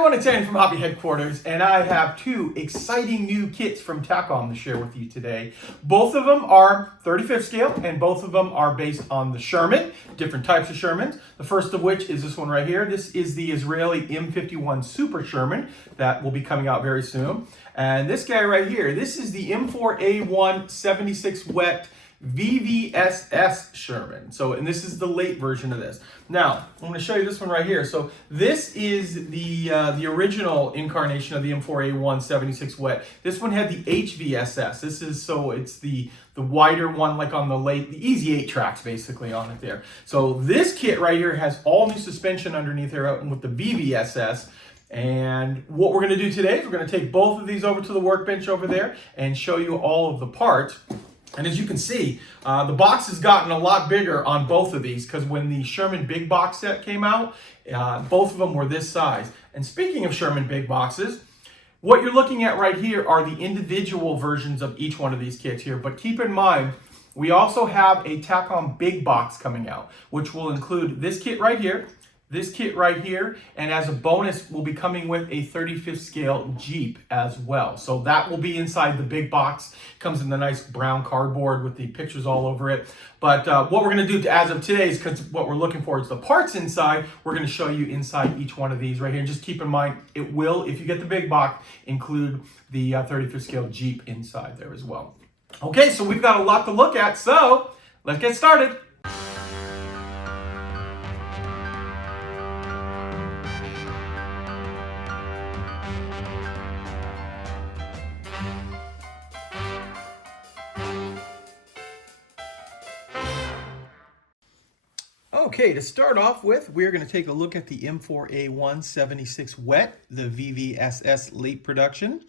everyone, it's Andy from Hobby Headquarters, and I have two exciting new kits from Takom to share with you today. Both of them are 35th scale, and both of them are based on the Sherman, different types of Shermans. The first of which is this one right here. This is the Israeli M51 Super Sherman that will be coming out very soon. And this guy right here, this is the M4A1 76 wet VVSS Sherman. And this is the late version of this. Now, I'm going to show you this one right here. So this is the original incarnation of the M4A1 76 wet. This one had the HVSS. It's the wider one, like on the easy 8 tracks basically on it there. So this kit right here has all new suspension underneath here with the VVSS. And what we're going to do today is we're going to take both of these over to the workbench over there and show you all of the parts. And as you can see, the box has gotten a lot bigger on both of these because when the Sherman Big Box set came out, both of them were this size. And speaking of Sherman Big Boxes, what you're looking at right here are the individual versions of each one of these kits here. But keep in mind, we also have a Takom Big Box coming out, which will include this kit right here, this kit right here, and as a bonus, we'll be coming with a 35th scale Jeep as well. So that will be inside the big box. Comes in the nice brown cardboard with the pictures all over it. But what we're gonna do as of today is, because what we're looking for is the parts inside, we're gonna show you inside each one of these right here. And just keep in mind, it will, if you get the big box, include the 35th scale Jeep inside there as well. Okay, so we've got a lot to look at, so let's get started. Okay, to start off with, we're going to take a look at the M4A1 76 wet, the VVSS late production.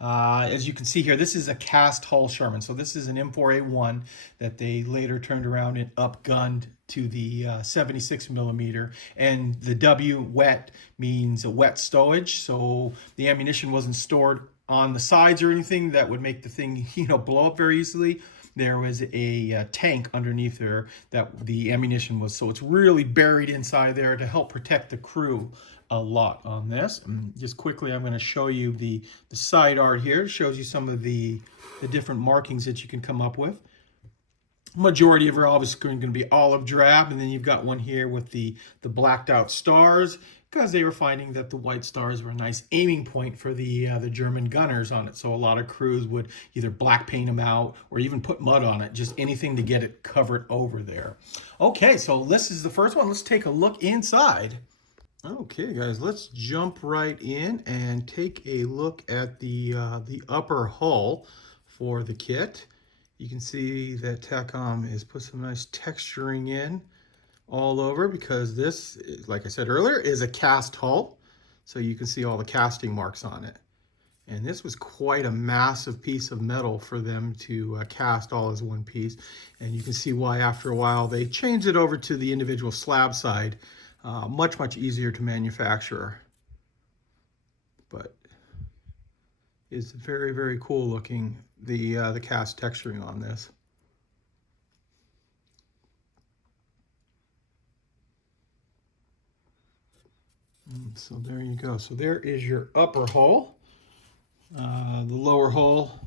As you can see here, this is a cast hull Sherman. So this is an M4A1 that they later turned around and upgunned to the 76 millimeter. And the W wet means a wet stowage. So the ammunition wasn't stored on the sides or anything that would make the thing, blow up very easily. There was a tank underneath there that the ammunition was. So it's really buried inside there to help protect the crew a lot on this. And just quickly, I'm going to show you the side art here. It shows you some of the different markings that you can come up with. Majority of are obviously going to be olive drab, and then you've got one here with the blacked out stars, because they were finding that the white stars were a nice aiming point for the German gunners on it. So a lot of crews would either black paint them out or even put mud on it, just anything to get it covered over there. Okay, so this is the first one. Let's take a look inside. Okay, guys, let's jump right in and take a look at the upper hull for the kit. You can see that Takom has put some nice texturing in all over, because this, like I said earlier, is a cast hull. So you can see all the casting marks on it. And this was quite a massive piece of metal for them to cast all as one piece. And you can see why after a while they changed it over to the individual slab side. Much easier to manufacture. But it's very cool looking, the cast texturing on this. So there you go. So there is your upper hull. The lower hull,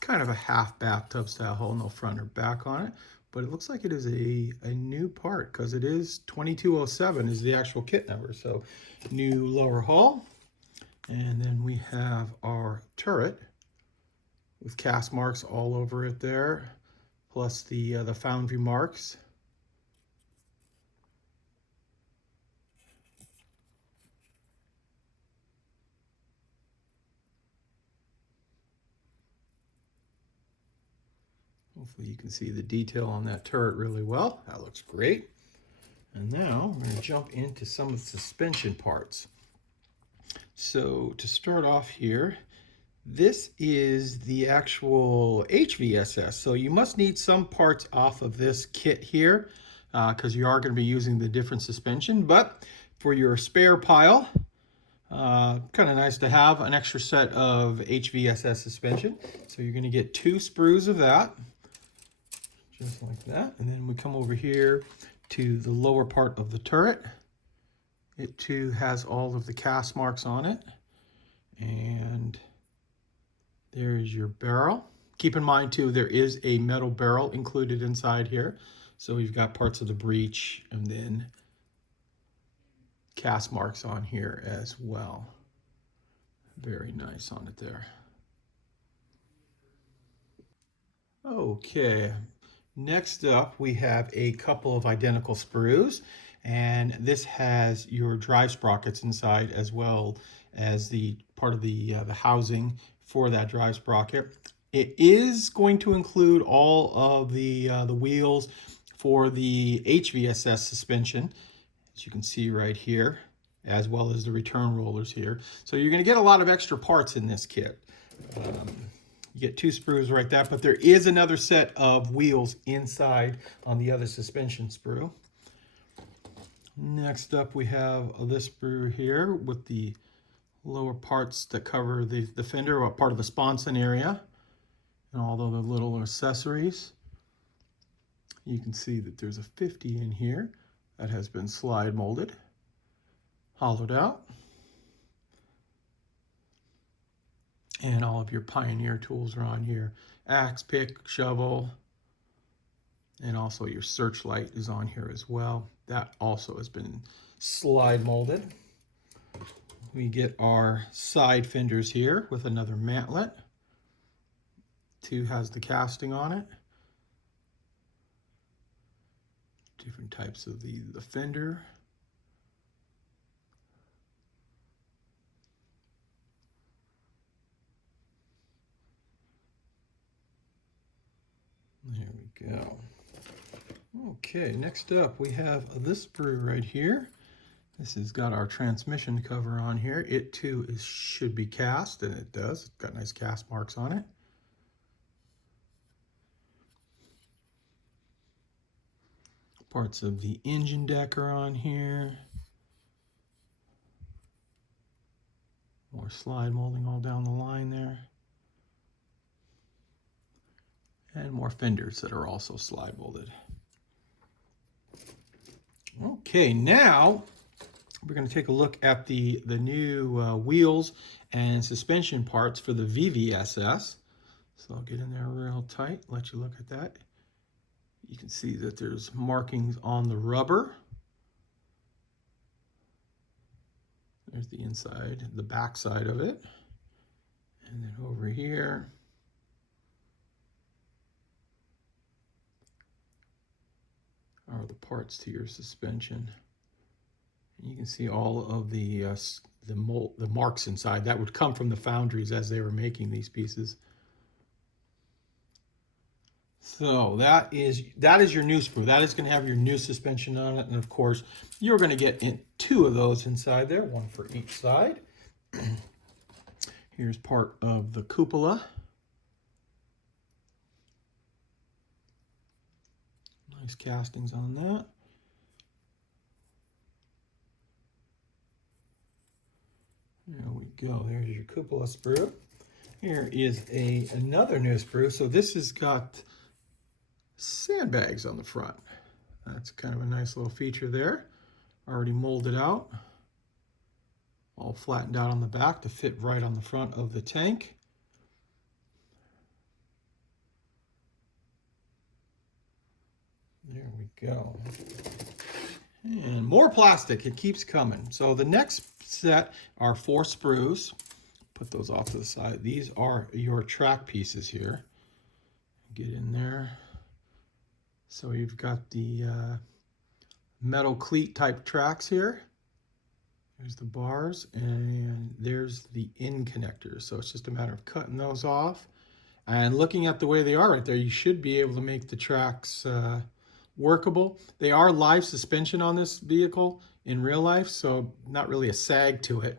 kind of a half bathtub style hull, no front or back on it. But it looks like it is a new part, because it is 2207 is the actual kit number. So new lower hull. And then we have our turret with cast marks all over it there, plus the foundry marks. Hopefully you can see the detail on that turret really well. That looks great. And now we're going to jump into some of the suspension parts. So to start off here, this is the actual HVSS. So you must need some parts off of this kit here, because you are going to be using the different suspension. But for your spare pile, kind of nice to have an extra set of HVSS suspension. So you're going to get 2 sprues of that. just like that. And then we come over here to the lower part of the turret. It too has all of the cast marks on it. And there's your barrel. Keep in mind too, there is a metal barrel included inside here. So we've got parts of the breech and then cast marks on here as well. Very nice on it there. Okay, next up we have a couple of identical sprues, and this has your drive sprockets inside as well as the part of the housing for that drive sprocket. It is going to include all of the wheels for the HVSS suspension, as you can see right here, as well as the return rollers here. So you're going to get a lot of extra parts in this kit. You get 2 sprues right there, but there is another set of wheels inside on the other suspension sprue. Next up we have this sprue here with the lower parts that cover the fender, or part of the sponson area, and all the little accessories. You can see that there's a 50 in here that has been slide molded, hollowed out. And all of your Pioneer tools are on here. Axe, pick, shovel, and also your searchlight is on here as well. That also has been slide molded. We get our side fenders here with another mantlet. 2 has the casting on it. Different types of the fender. There we go. Okay, next up we have this sprue right here. This has got our transmission cover on here. It too should be cast, and it does. It's got nice cast marks on it. Parts of the engine deck are on here. More slide molding all down the line there. And more fenders that are also slide molded. Okay, now we're going to take a look at the new wheels and suspension parts for the VVSS. So I'll get in there real tight, let you look at that. You can see that there's markings on the rubber. There's the inside, the back side of it. And then over here, are the parts to your suspension. And you can see all of the marks inside. That would come from the foundries as they were making these pieces. So that is your new sprue. That is going to have your new suspension on it, and of course you're going to get 2 of those inside there, 1 for each side. Here's part of the cupola. Nice castings on that. There we go. There's your cupola sprue. Here is another new sprue. So this has got sandbags on the front. That's kind of a nice little feature there. Already molded out. All flattened out on the back to fit right on the front of the tank. There we go. And more plastic, it keeps coming. So the next set are 4 sprues. Put those off to the side. These are your track pieces here. Get in there. So you've got the metal cleat type tracks here. There's the bars, and there's the end connectors. So it's just a matter of cutting those off. And looking at the way they are right there, you should be able to make the tracks workable. They are live suspension on this vehicle in real life, so not really a sag to it.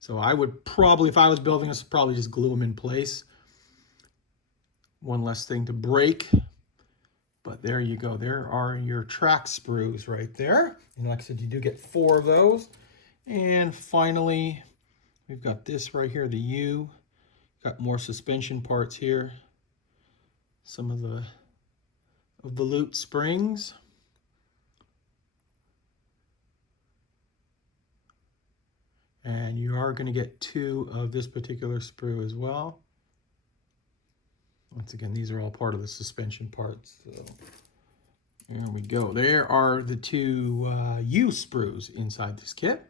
So I would probably, if I was building this, probably just glue them in place. One less thing to break. But there you go. There are your track sprues right there. And like I said, you do get 4 of those. And finally, we've got this right here, the U. Got more suspension parts here. Some of the volute springs. And you are going to get 2 of this particular sprue as well. Once again, these are all part of the suspension parts. So there we go. There are the 2 U sprues inside this kit.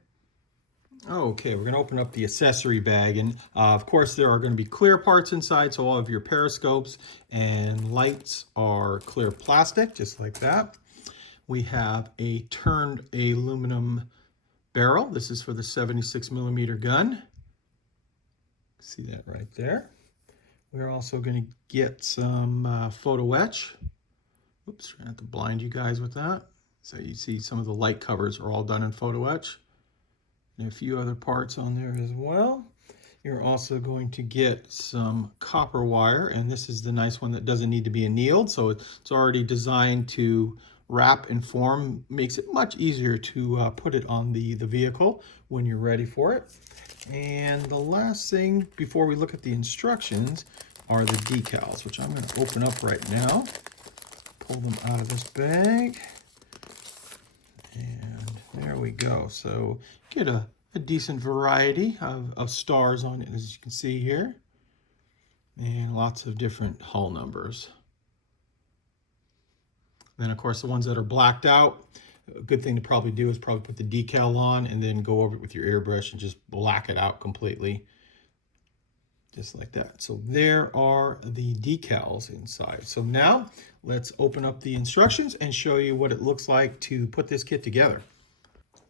Okay, we're going to open up the accessory bag, and of course there are going to be clear parts inside, so all of your periscopes and lights are clear plastic, just like that. We have a turned aluminum barrel. This is for the 76mm gun. See that right there. We're also going to get some photo etch. Oops, trying not to blind you guys with that. So you see some of the light covers are all done in photo etch. And a few other parts on there as well. You're also going to get some copper wire, and this is the nice one that doesn't need to be annealed, so it's already designed to wrap and form. Makes it much easier to put it on the vehicle when you're ready for it. And the last thing before we look at the instructions are the decals, which I'm going to open up right now. Pull them out of this bag. And there we go. So get a decent variety of stars on it, as you can see here. And lots of different hull numbers. Then, of course, the ones that are blacked out, a good thing to probably do is probably put the decal on and then go over it with your airbrush and just black it out completely. Just like that. So there are the decals inside. So now let's open up the instructions and show you what it looks like to put this kit together.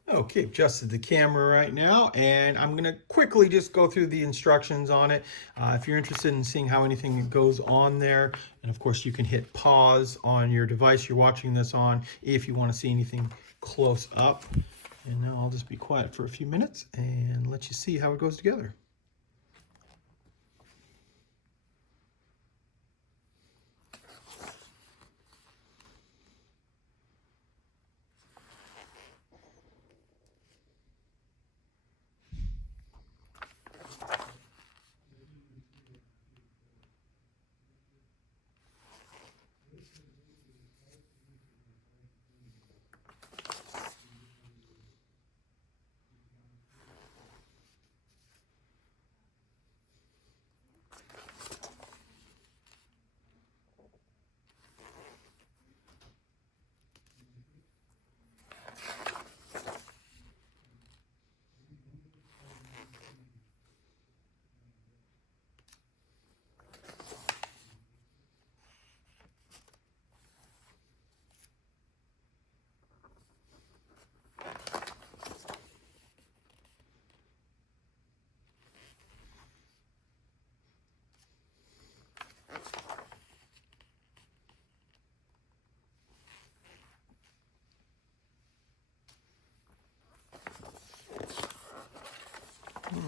Okay, adjusted the camera right now, and I'm going to quickly just go through the instructions on it. If you're interested in seeing how anything goes on there, and of course you can hit pause on your device you're watching this on if you want to see anything close up. And now I'll just be quiet for a few minutes and let you see how it goes together.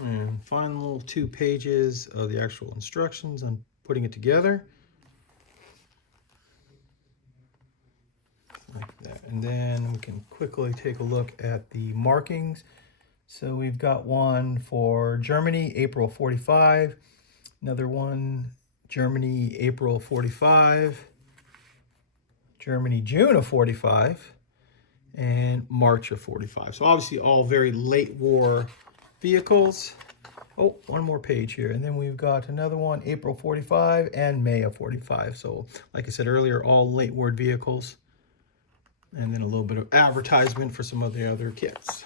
And final 2 pages of the actual instructions on putting it together. Like that. And then we can quickly take a look at the markings. So we've got one for Germany, April 45. Another one, Germany, April 45. Germany, June of 45. And March of 45. So obviously all very late war vehicles. Oh, one more page here. And then we've got another one, April 45 and May of 45. So like I said earlier, all late war vehicles. And then a little bit of advertisement for some of the other kits.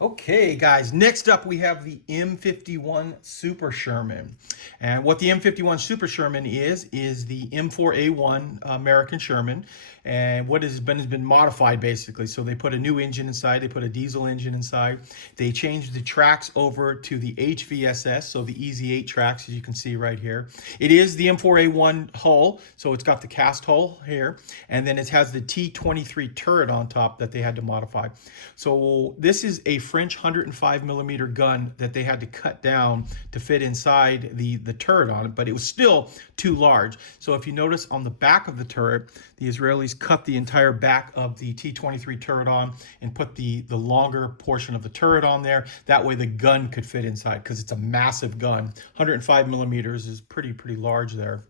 Okay, guys, next up we have the M51 Super Sherman. And what the M51 Super Sherman is the M4A1 American Sherman. And what has been modified basically. So they put a new engine inside, they put a diesel engine inside. They changed the tracks over to the HVSS, so the Easy 8 tracks, as you can see right here. It is the M4A1 hull, so it's got the cast hull here. And then it has the T23 turret on top that they had to modify. So this is a French 105mm gun that they had to cut down to fit inside the turret on it, but it was still too large. So if you notice on the back of the turret, the Israelis cut the entire back of the T23 turret on and put the longer portion of the turret on there. That way the gun could fit inside, because it's a massive gun. 105mm is pretty large there.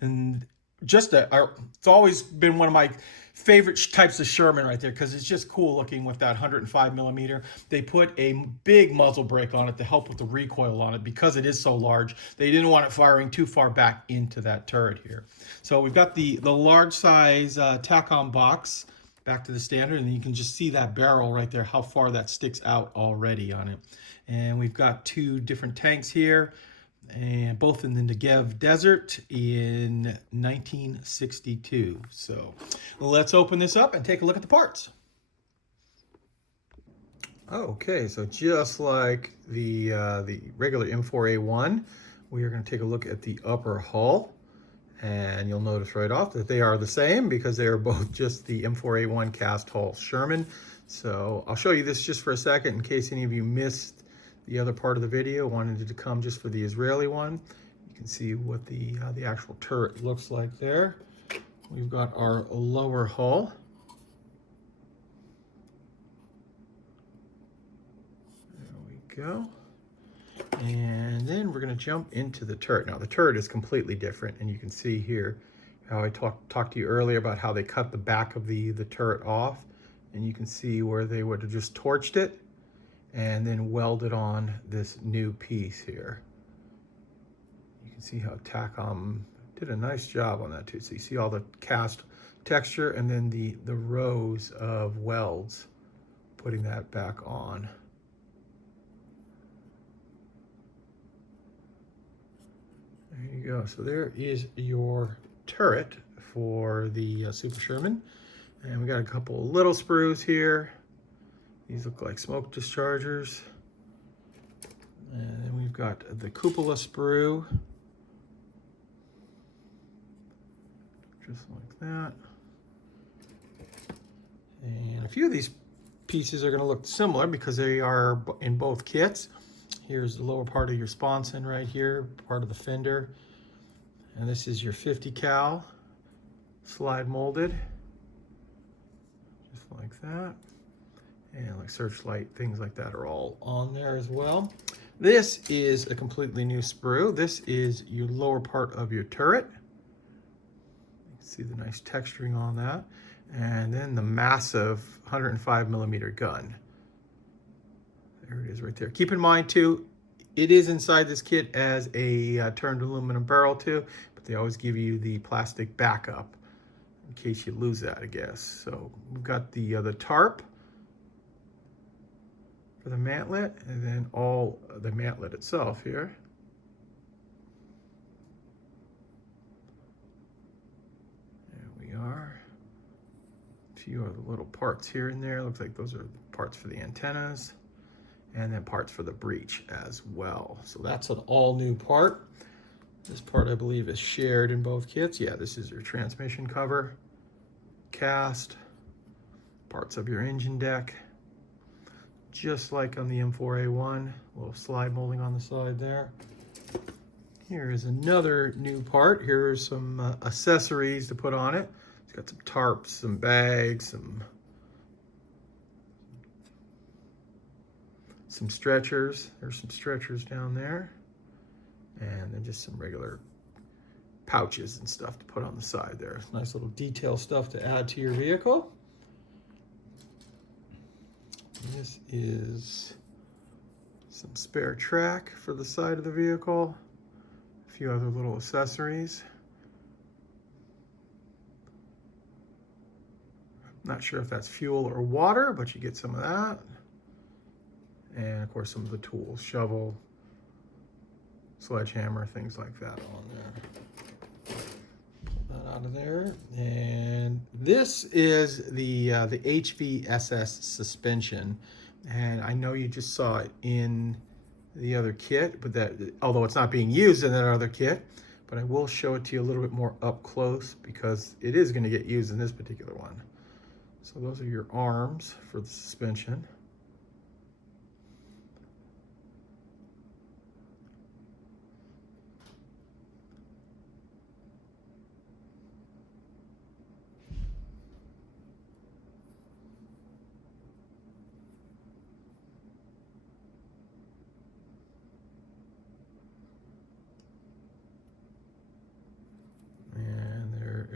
And it's always been one of my favorite types of Sherman right there because it's just cool looking with that 105 millimeter. They put a big muzzle brake on it to help with the recoil on it because it is so large. They didn't want it firing too far back into that turret here. So we've got the large size Takom box back to the standard, and you can just see that barrel right there, how far that sticks out already on it. And we've got two different tanks here, and both in the Negev Desert in 1962. So let's open this up and take a look at the parts. Okay, so just like the regular M4A1, we are going to take a look at the upper hull. And you'll notice right off that they are the same because they are both just the M4A1 cast hull Sherman. So I'll show you this just for a second in case any of you missed the other part of the video, wanted it to come just for the Israeli one. You can see what the actual turret looks like there. We've got our lower hull. There we go. And then we're going to jump into the turret. Now the turret is completely different, and you can see here how I talked to you earlier about how they cut the back of the turret off, and you can see where they would have just torched it and then welded on this new piece here. You can see how Takom did a nice job on that too. So you see all the cast texture and then the rows of welds putting that back on. There you go. So there is your turret for the Super Sherman. And we got a couple of little sprues here. These look like smoke dischargers. And then we've got the cupola sprue. Just like that. And a few of these pieces are going to look similar because they are in both kits. Here's the lower part of your sponson right here, part of the fender. And this is your 50 cal slide molded. Just like that. And like searchlight, things like that are all on there as well. This is a completely new sprue. This is your lower part of your turret. You can see the nice texturing on that. And then the massive 105 millimeter gun. There it is right there. Keep in mind too, it is inside this kit as a turned aluminum barrel too, but they always give you the plastic backup in case you lose that, I guess. So we've got the tarp for the mantlet, and then all the mantlet itself here. There we are. A few other little parts here and there. Looks like those are parts for the antennas, and then parts for the breech as well. So that's an all new part. This part I believe is shared in both kits. Yeah, this is your transmission cover, cast, parts of your engine deck. Just like on the M4A1, a little slide molding on the side there. Here is another new part. Here are some accessories to put on it. It's got some tarps, some bags, some stretchers. There's some stretchers down there. And then just some regular pouches and stuff to put on the side there. Nice little detail stuff to add to your vehicle. This is some spare track for the side of the vehicle. A few other little accessories. Not sure if that's fuel or water, but you get some of that. And of course some of the tools, shovel, sledgehammer, things like that on there. Pull that out of there. And this is the HVSS suspension. And I know you just saw it in the other kit, but that, although it's not being used in that other kit, but I will show it to you a little bit more up close because it is going to get used in this particular one. So those are your arms for the suspension.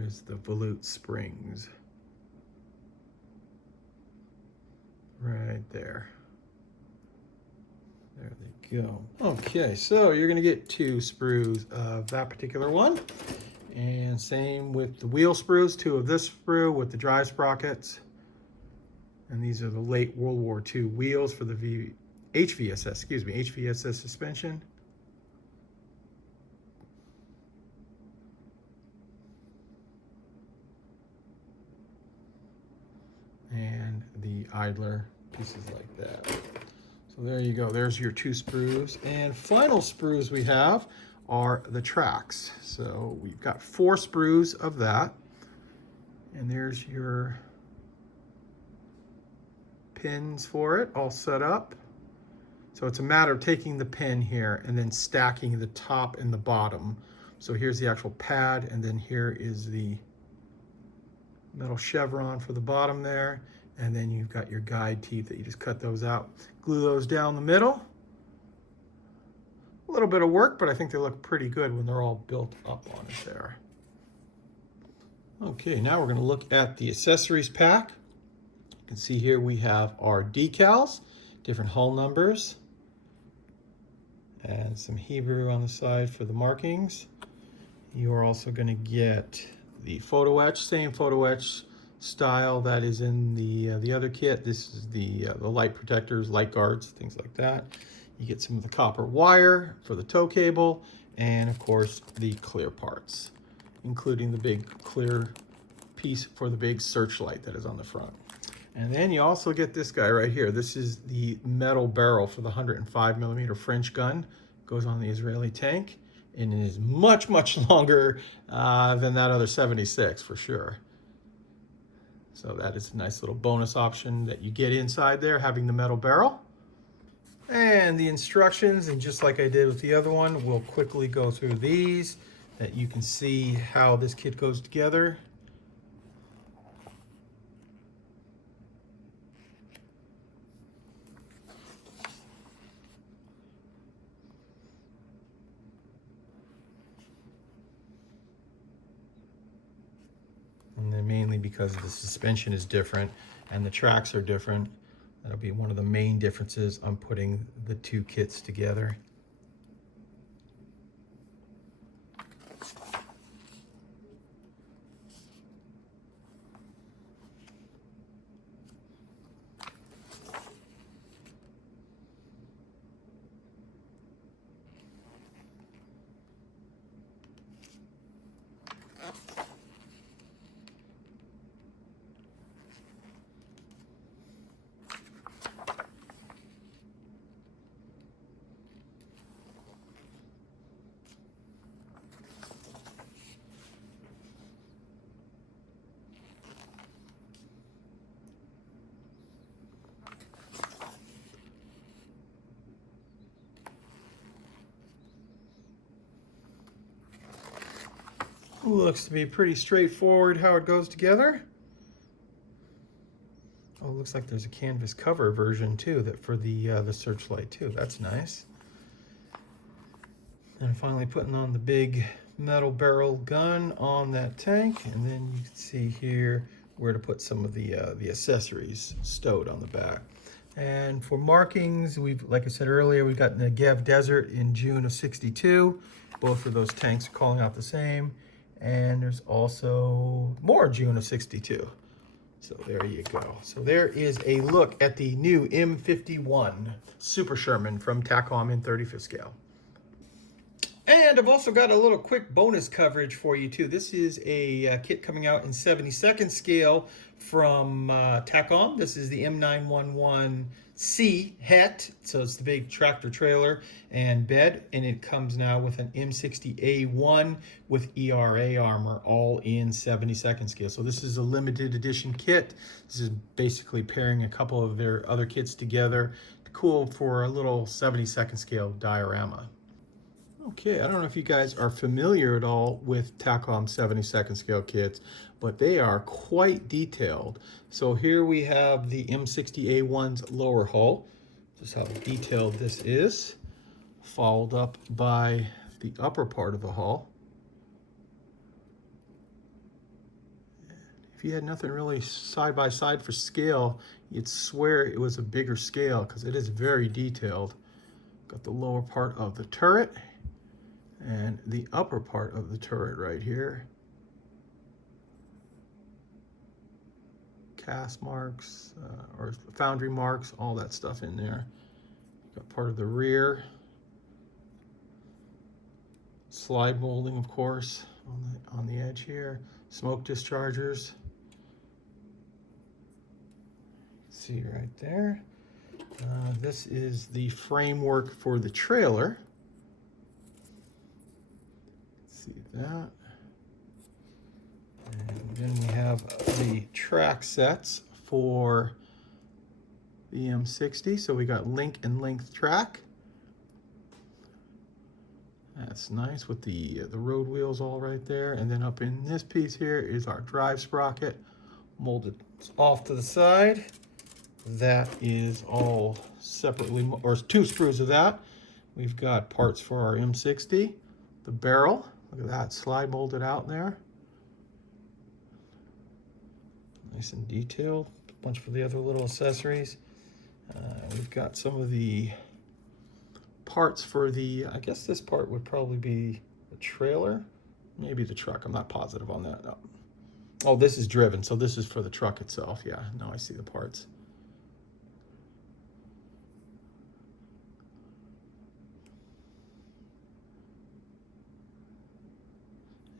there's the volute springs. Right there. There they go. Okay, so you're gonna get 2 sprues of that particular one. And same with the wheel sprues, 2 of this sprue with the drive sprockets. And these are the late World War II wheels for the HVSS suspension. And the idler pieces like that. So there you go, there's your 2 sprues. And final sprues we have are the tracks. So we've got 4 sprues of that. And there's your pins for it all set up. So it's a matter of taking the pin here and then stacking the top and the bottom. So here's the actual pad, and then here is the metal chevron for the bottom there. And then you've got your guide teeth that you just cut those out. Glue those down the middle. A little bit of work, but I think they look pretty good when they're all built up on it there. Okay, now we're going to look at the accessories pack. You can see here we have our decals, different hull numbers, and some Hebrew on the side for the markings. You are also going to get the photo etch, same photo etch style that is in the other kit. This is the light protectors, light guards, things like that. You get some of the copper wire for the tow cable, and of course the clear parts, including the big clear piece for the big searchlight that is on the front. And then you also get this guy right here. This is the metal barrel for the 105mm French gun. Goes on the Israeli tank, and it is much, much longer than that other 76 for sure. So that is a nice little bonus option that you get inside there, having the metal barrel. And the instructions, and just like I did with the other one, we'll quickly go through these that you can see how this kit goes together. And then mainly because the suspension is different and the tracks are different. That'll be one of the main differences on putting the 2 kits together. Looks to be pretty straightforward how it goes together. Oh, it looks like there's a canvas cover version too, that for the searchlight too. That's nice. And finally putting on the big metal barrel gun on that tank, and then you can see here where to put some of the accessories stowed on the back. And for markings, like I said earlier, we've got Negev Desert in June of '62. Both of those tanks are calling out the same. And there's also more June of '62. So there you go. So there is a look at the new M51 Super Sherman from Takom in 35th scale. And I've also got a little quick bonus coverage for you too. This is a kit coming out in 72nd scale from Takom. This is the M911C Het, so it's the big tractor trailer and bed, and it comes now with an M60A1 with ERA armor, all in 72nd scale. So this is a limited edition kit. This is basically pairing a couple of their other kits together, cool for a little 72nd scale diorama. Okay, I don't know if you guys are familiar at all with Takom 72nd scale kits, but they are quite detailed. So here we have the M60A1's lower hull. This is how detailed this is, followed up by the upper part of the hull. if you had nothing really side by side for scale, you'd swear it was a bigger scale because it is very detailed. Got the lower part of the turret and the upper part of the turret right here. Cast marks or foundry marks, all that stuff in there. Got part of the rear. Slide molding, of course, on the edge here. Smoke dischargers. See right there. This is the framework for the trailer. See that. And then we have the track sets for the M60. So we got link and length track. That's nice with the road wheels all right there. And then up in this piece here is our drive sprocket molded off to the side. That is all separately, or 2 screws of that. We've got parts for our M60, the barrel. Look at that, slide molded out there. Nice and detailed. A bunch for the other little accessories. We've got some of the parts for the, I guess this part would probably be the trailer, maybe the truck. I'm not positive on that. No. Oh, this is driven, so this is for the truck itself. Yeah, now I see the parts.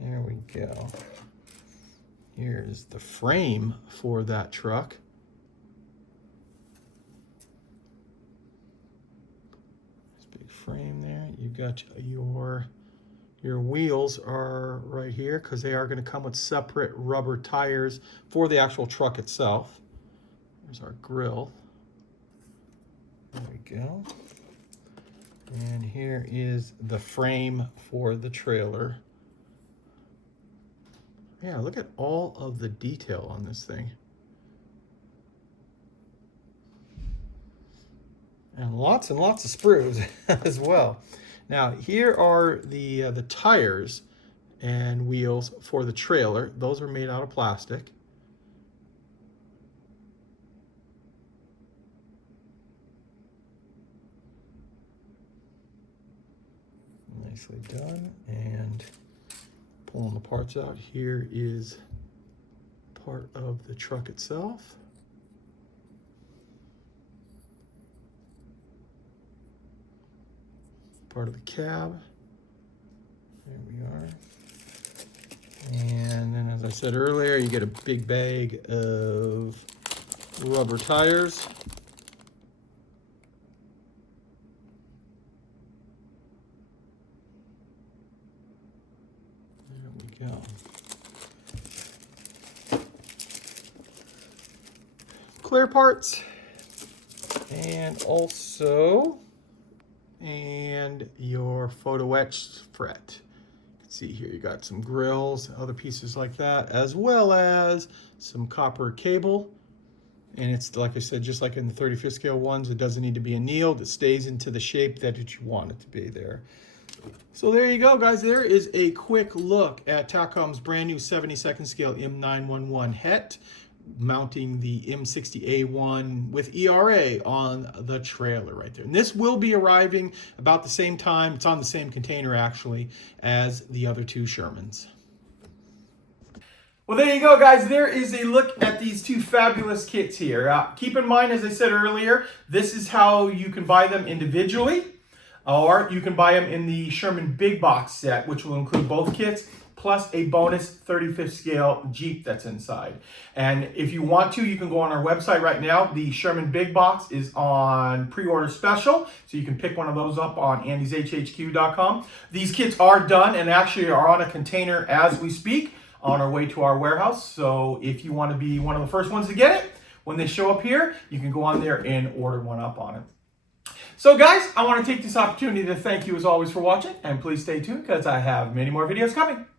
There we go. Here's the frame for that truck. This big frame there. You got your wheels are right here because they are going to come with separate rubber tires for the actual truck itself. There's our grill. There we go. And here is the frame for the trailer. Yeah, look at all of the detail on this thing. And lots of sprues as well. Now, here are the tires and wheels for the trailer. Those are made out of plastic. Nicely done. And pulling the parts out, here is part of the truck itself. Part of the cab. There we are. And then, as I said earlier, you get a big bag of rubber tires. There we go. Clear parts. And also, and your photo etched fret. You can see here you got some grills, other pieces like that, as well as some copper cable. And it's, like I said, just like in the 35th scale ones, it doesn't need to be annealed. It stays into the shape that you want it to be there. So there you go, guys. There is a quick look at Takom's brand new 72nd scale M911 Het, mounting the M60A1 with ERA on the trailer right there. And this will be arriving about the same time. It's on the same container, actually, as the other 2 Shermans. Well, there you go, guys. There is a look at these 2 fabulous kits here. Keep in mind, as I said earlier, this is how you can buy them individually, or you can buy them in the Sherman Big Box set, which will include both kits, plus a bonus 35th scale Jeep that's inside. And if you want to, you can go on our website right now. The Sherman Big Box is on pre-order special, so you can pick one of those up on andyshhq.com. These kits are done and actually are on a container as we speak on our way to our warehouse. So if you want to be one of the first ones to get it, when they show up here, you can go on there and order one up on it. So guys, I want to take this opportunity to thank you as always for watching, and please stay tuned because I have many more videos coming.